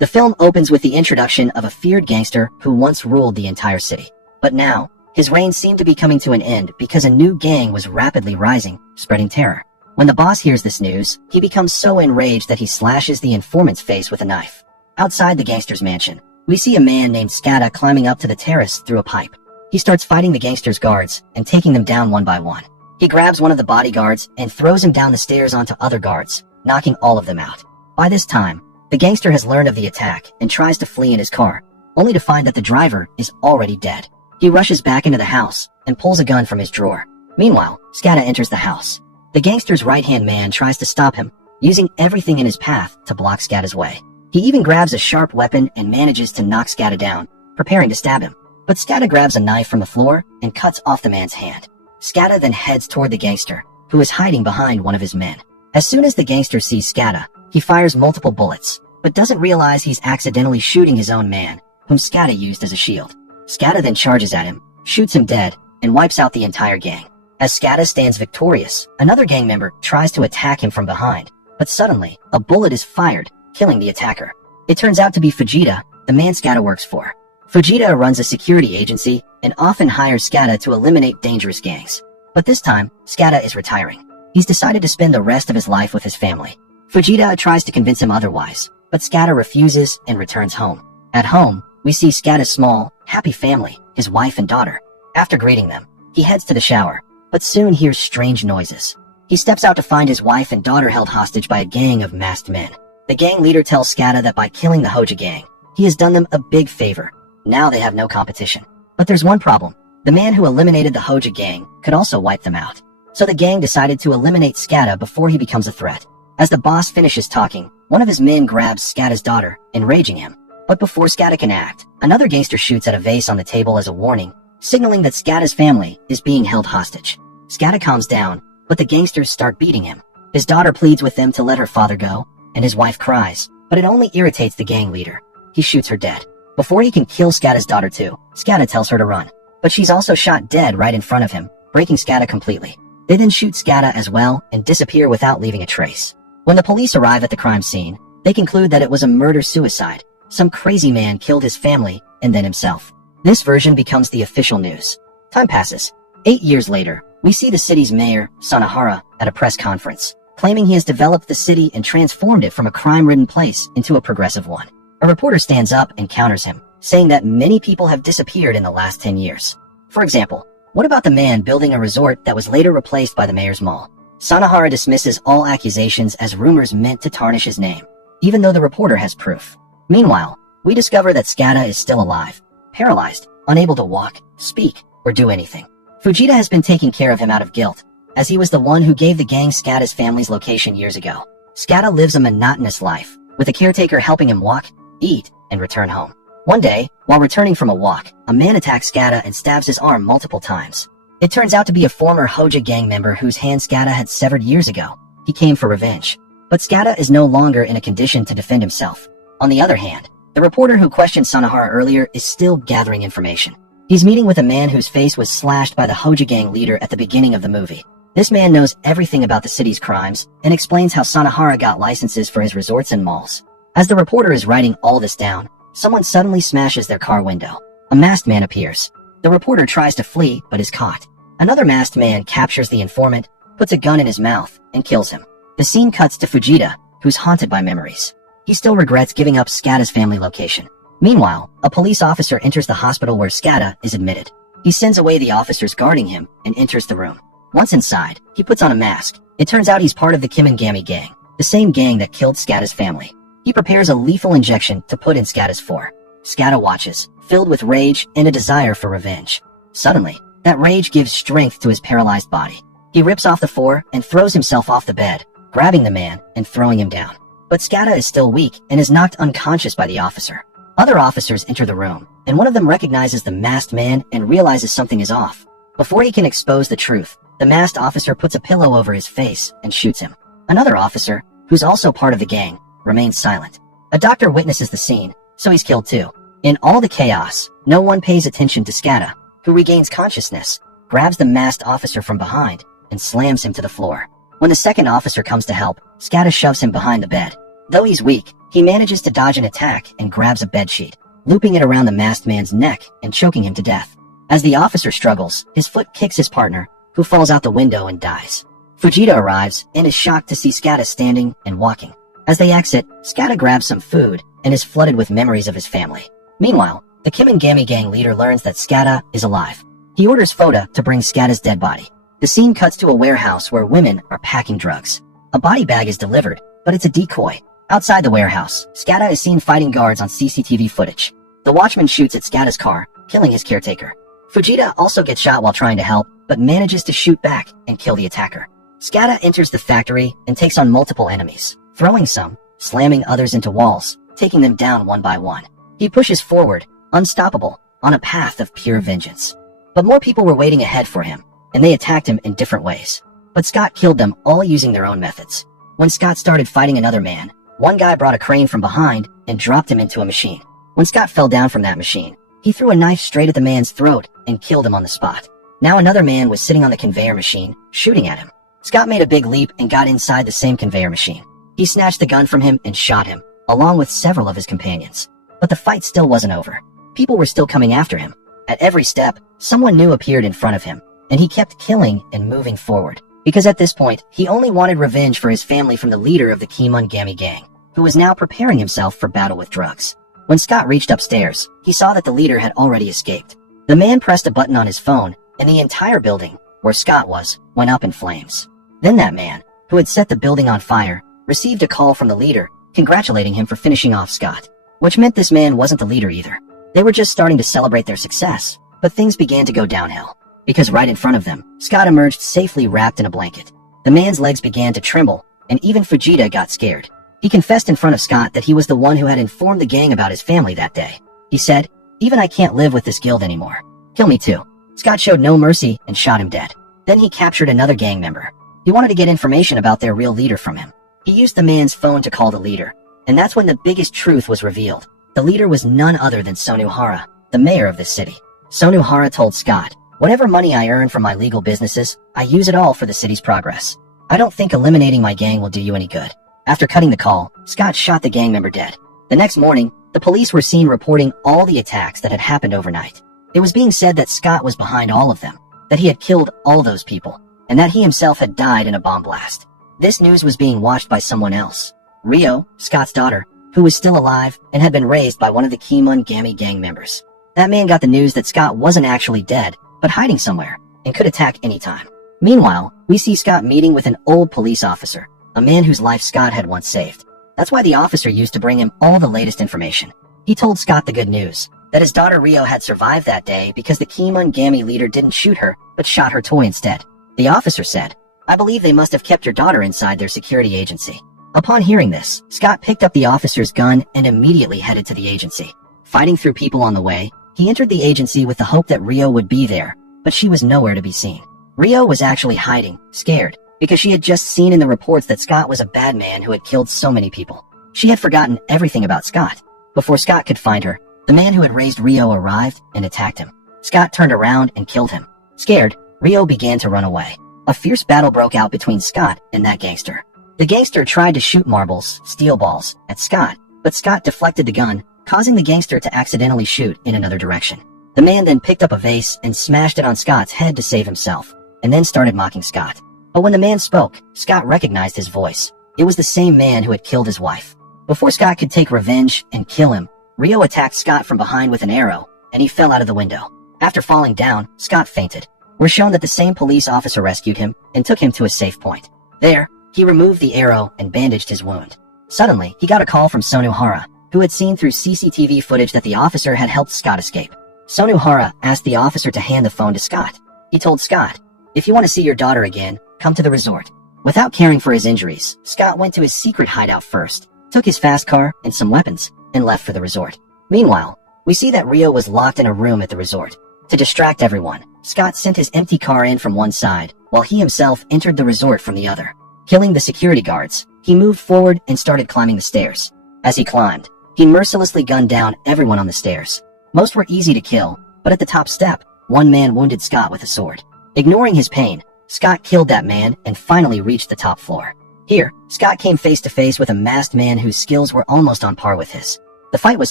The film opens with the introduction of a feared gangster who once ruled the entire city. But now, his reign seemed to be coming to an end because a new gang was rapidly rising, spreading terror. When the boss hears this news, he becomes so enraged that he slashes the informant's face with a knife. Outside the gangster's mansion, we see a man named Scada climbing up to the terrace through a pipe. He starts fighting the gangster's guards and taking them down one by one. He grabs one of the bodyguards and throws him down the stairs onto other guards, knocking all of them out. By this time, the gangster has learned of the attack and tries to flee in his car, only to find that the driver is already dead. He rushes back into the house and pulls a gun from his drawer. Meanwhile, Scada enters the house. The gangster's right-hand man tries to stop him, using everything in his path to block Scada's way. He even grabs a sharp weapon and manages to knock Scada down, preparing to stab him. But Scada grabs a knife from the floor and cuts off the man's hand. Scada then heads toward the gangster, who is hiding behind one of his men. As soon as the gangster sees Scada, he fires multiple bullets, but doesn't realize he's accidentally shooting his own man, whom Scada used as a shield. Scada then charges at him, shoots him dead, and wipes out the entire gang. As Scada stands victorious, another gang member tries to attack him from behind, but suddenly, a bullet is fired, killing the attacker. It turns out to be Fujita, the man Scada works for. Fujita runs a security agency and often hires Scada to eliminate dangerous gangs. But this time, Scada is retiring. He's decided to spend the rest of his life with his family. Fujita tries to convince him otherwise, but Scada refuses and returns home. At home, we see Scada's small, happy family, his wife and daughter. After greeting them, he heads to the shower, but soon hears strange noises. He steps out to find his wife and daughter held hostage by a gang of masked men. The gang leader tells Scada that by killing the Hoja gang, he has done them a big favor. Now they have no competition. But there's one problem. The man who eliminated the Hoja gang could also wipe them out. So the gang decided to eliminate Scada before he becomes a threat. As the boss finishes talking, one of his men grabs Scada's daughter, enraging him. But before Scada can act, another gangster shoots at a vase on the table as a warning, signaling that Scada's family is being held hostage. Scada calms down, but the gangsters start beating him. His daughter pleads with them to let her father go, and his wife cries, but it only irritates the gang leader. He shoots her dead. Before he can kill Scada's daughter too, Scada tells her to run. But she's also shot dead right in front of him, breaking Scada completely. They then shoot Scada as well and disappear without leaving a trace. When the police arrive at the crime scene, they conclude that it was a murder-suicide. Some crazy man killed his family and then himself. This version becomes the official news. Time passes. 8 years later, we see the city's mayor, Sanahara, at a press conference, claiming he has developed the city and transformed it from a crime-ridden place into a progressive one. A reporter stands up and counters him, saying that many people have disappeared in the last 10 years. For example, what about the man building a resort that was later replaced by the mayor's mall? Sanahara dismisses all accusations as rumors meant to tarnish his name, even though the reporter has proof. Meanwhile, we discover that Scada is still alive, paralyzed, unable to walk, speak, or do anything. Fujita has been taking care of him out of guilt, as he was the one who gave the gang Scada's family's location years ago. Scada lives a monotonous life, with a caretaker helping him walk, eat, and return home. One day, while returning from a walk, a man attacks Scada and stabs his arm multiple times. It turns out to be a former Hoja gang member whose hand Scada had severed years ago. He came for revenge. But Scada is no longer in a condition to defend himself. On the other hand, the reporter who questioned Sanahara earlier is still gathering information. He's meeting with a man whose face was slashed by the Hoja gang leader at the beginning of the movie. This man knows everything about the city's crimes and explains how Sanahara got licenses for his resorts and malls. As the reporter is writing all this down, someone suddenly smashes their car window. A masked man appears. The reporter tries to flee, but is caught. Another masked man captures the informant, puts a gun in his mouth, and kills him. The scene cuts to Fujita, who's haunted by memories. He still regrets giving up Scada's family location. Meanwhile, a police officer enters the hospital where Scada is admitted. He sends away the officers guarding him and enters the room. Once inside, he puts on a mask. It turns out he's part of the Kimangami gang, the same gang that killed Scada's family. He prepares a lethal injection to put in Scada's fore. Scada watches, filled with rage and a desire for revenge. Suddenly, that rage gives strength to his paralyzed body. He rips off the fore and throws himself off the bed, grabbing the man and throwing him down. But Scada is still weak and is knocked unconscious by the officer. Other officers enter the room, and one of them recognizes the masked man and realizes something is off. Before he can expose the truth, the masked officer puts a pillow over his face and shoots him. Another officer, who's also part of the gang, remains silent. A doctor witnesses the scene, so he's killed too. In all the chaos, no one pays attention to Scada, who regains consciousness, grabs the masked officer from behind, and slams him to the floor. When the second officer comes to help, Scada shoves him behind the bed. Though he's weak, He manages to dodge an attack and grabs a bedsheet, looping it around the masked man's neck and choking him to death. As the officer struggles, his foot kicks his partner, who falls out the window and dies. Fujita arrives and is shocked to see Skata standing and walking. As they exit, Skata grabs some food and is flooded with memories of his family. Meanwhile, the Kimingami gang leader learns that Skata is alive. He orders Foda to bring Skata's dead body. The scene cuts to a warehouse where women are packing drugs. A body bag is delivered, but it's a decoy. Outside the warehouse, Skata is seen fighting guards on CCTV footage. The watchman shoots at Skata's car, killing his caretaker. Fujita also gets shot while trying to help, but manages to shoot back and kill the attacker. Skata enters the factory and takes on multiple enemies, throwing some, slamming others into walls, taking them down one by one. He pushes forward, unstoppable, on a path of pure vengeance. But more people were waiting ahead for him, and they attacked him in different ways. But Scott killed them all using their own methods. When Scott started fighting another man, one guy brought a crane from behind and dropped him into a machine. When Scott fell down from that machine, he threw a knife straight at the man's throat and killed him on the spot. Now another man was sitting on the conveyor machine, shooting at him. Scott made a big leap and got inside the same conveyor machine. He snatched the gun from him and shot him, along with several of his companions. But the fight still wasn't over. People were still coming after him. At every step, someone new appeared in front of him, and he kept killing and moving forward. Because at this point, he only wanted revenge for his family from the leader of the Kimingami gang, who was now preparing himself for battle with drugs. When Scott reached upstairs, he saw that the leader had already escaped. The man pressed a button on his phone, and the entire building, where Scott was, went up in flames. Then that man, who had set the building on fire, received a call from the leader, congratulating him for finishing off Scott. Which meant this man wasn't the leader either. They were just starting to celebrate their success, but things began to go downhill. Because right in front of them, Scott emerged safely wrapped in a blanket. The man's legs began to tremble, and even Fujita got scared. He confessed in front of Scott that he was the one who had informed the gang about his family that day. He said, "Even I can't live with this guild anymore. Kill me too." Scott showed no mercy and shot him dead. Then he captured another gang member. He wanted to get information about their real leader from him. He used the man's phone to call the leader, and that's when the biggest truth was revealed. The leader was none other than Sonuhara, the mayor of this city. Sonuhara told Scott, "Whatever money I earn from my legal businesses, I use it all for the city's progress. I don't think eliminating my gang will do you any good." After cutting the call, Scott shot the gang member dead. The next morning, the police were seen reporting all the attacks that had happened overnight. It was being said that Scott was behind all of them, that he had killed all those people, and that he himself had died in a bomb blast. This news was being watched by someone else. Rio, Scott's daughter, who was still alive and had been raised by one of the Kimingami gang members. That man got the news that Scott wasn't actually dead, but hiding somewhere, and could attack any time. Meanwhile, we see Scott meeting with an old police officer, a man whose life Scott had once saved. That's why the officer used to bring him all the latest information. He told Scott the good news, that his daughter Rio had survived that day because the Kimingami leader didn't shoot her, but shot her toy instead. The officer said, "I believe they must have kept your daughter inside their security agency." Upon hearing this, Scott picked up the officer's gun and immediately headed to the agency. Fighting through people on the way, he entered the agency with the hope that Rio would be there, but she was nowhere to be seen. Rio was actually hiding, scared, because she had just seen in the reports that Scott was a bad man who had killed so many people. She had forgotten everything about Scott. Before Scott could find her, the man who had raised Rio arrived and attacked him. Scott turned around and killed him. Scared, Rio began to run away. A fierce battle broke out between Scott and that gangster. The gangster tried to shoot marbles, steel balls, at Scott, but Scott deflected the gun, causing the gangster to accidentally shoot in another direction. The man then picked up a vase and smashed it on Scott's head to save himself, and then started mocking Scott. But when the man spoke, Scott recognized his voice. It was the same man who had killed his wife. Before Scott could take revenge and kill him, Rio attacked Scott from behind with an arrow, and he fell out of the window. After falling down, Scott fainted. We're shown that the same police officer rescued him and took him to a safe point. There, he removed the arrow and bandaged his wound. Suddenly, he got a call from Sonuhara, who had seen through CCTV footage that the officer had helped Scott escape. Sonuhara asked the officer to hand the phone to Scott. He told Scott, "If you want to see your daughter again, come to the resort." Without caring for his injuries, Scott went to his secret hideout first, took his fast car and some weapons, and left for the resort. Meanwhile, we see that Rio was locked in a room at the resort. To distract everyone, Scott sent his empty car in from one side, while he himself entered the resort from the other. Killing the security guards, he moved forward and started climbing the stairs. As he climbed, he mercilessly gunned down everyone on the stairs. Most were easy to kill, but at the top step, one man wounded Scott with a sword. Ignoring his pain, Scott killed that man and finally reached the top floor. Here, Scott came face to face with a masked man whose skills were almost on par with his. The fight was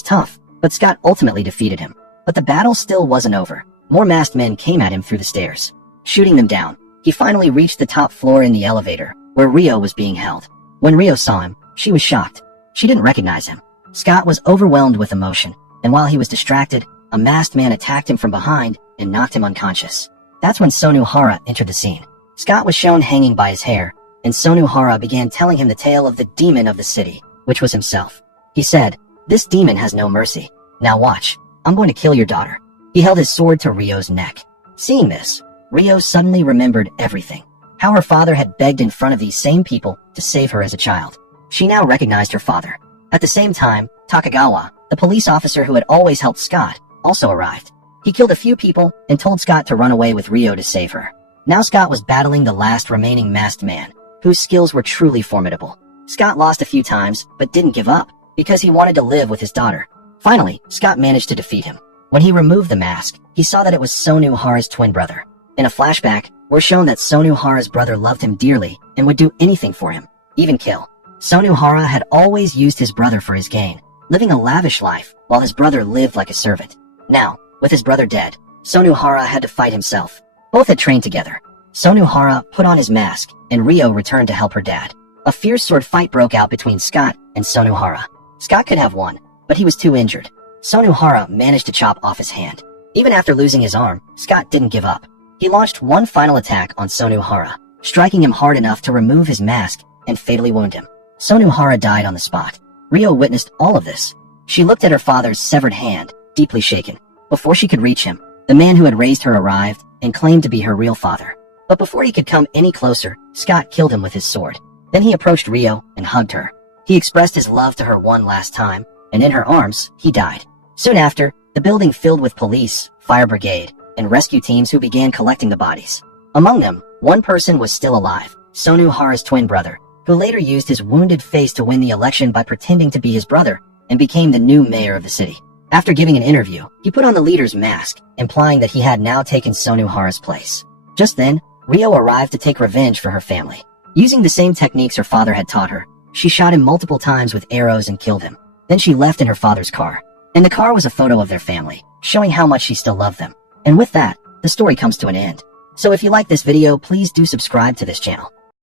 tough, but Scott ultimately defeated him. But the battle still wasn't over. More masked men came at him through the stairs, shooting them down. He finally reached the top floor in the elevator, where Rio was being held. When Rio saw him, she was shocked. She didn't recognize him. Scott was overwhelmed with emotion, and while he was distracted, a masked man attacked him from behind and knocked him unconscious. That's when Sonu Hara entered the scene. Scott was shown hanging by his hair, and Sonu Hara began telling him the tale of the demon of the city, which was himself. He said, "This demon has no mercy. Now watch. I'm going to kill your daughter." He held his sword to Rio's neck. Seeing this, Rio suddenly remembered everything. How her father had begged in front of these same people to save her as a child. She now recognized her father. At the same time, Takagawa, the police officer who had always helped Scott, also arrived. He killed a few people and told Scott to run away with Rio to save her. Now Scott was battling the last remaining masked man, whose skills were truly formidable. Scott lost a few times, but didn't give up, because he wanted to live with his daughter. Finally, Scott managed to defeat him. When he removed the mask, he saw that it was Sonu Hara's twin brother. In a flashback, we're shown that Sonu Hara's brother loved him dearly and would do anything for him, even kill. Sonu Hara had always used his brother for his gain, living a lavish life while his brother lived like a servant. Now, with his brother dead, Sonu Hara had to fight himself. Both had trained together. Sonu Hara put on his mask, and Rio returned to help her dad. A fierce sword fight broke out between Scott and Sonu Hara. Scott could have won, but he was too injured. Sonu Hara managed to chop off his hand. Even after losing his arm, Scott didn't give up. He launched one final attack on Sonu Hara, striking him hard enough to remove his mask and fatally wound him. Sonu Hara died on the spot. Rio witnessed all of this. She looked at her father's severed hand, deeply shaken. Before she could reach him, the man who had raised her arrived and claimed to be her real father. But before he could come any closer, Scott killed him with his sword. Then he approached Rio and hugged her. He expressed his love to her one last time, and in her arms, he died. Soon after, the building filled with police, fire brigade, and rescue teams who began collecting the bodies. Among them, one person was still alive, Sonu Hara's twin brother, who later used his wounded face to win the election by pretending to be his brother and became the new mayor of the city. After giving an interview, he put on the leader's mask, implying that he had now taken Sonu Hara's place. Just then, Rio arrived to take revenge for her family. Using the same techniques her father had taught her, she shot him multiple times with arrows and killed him. Then she left in her father's car. In the car was a photo of their family, showing how much she still loved them. And with that, the story comes to an end. So if you like this video, please do subscribe to this channel.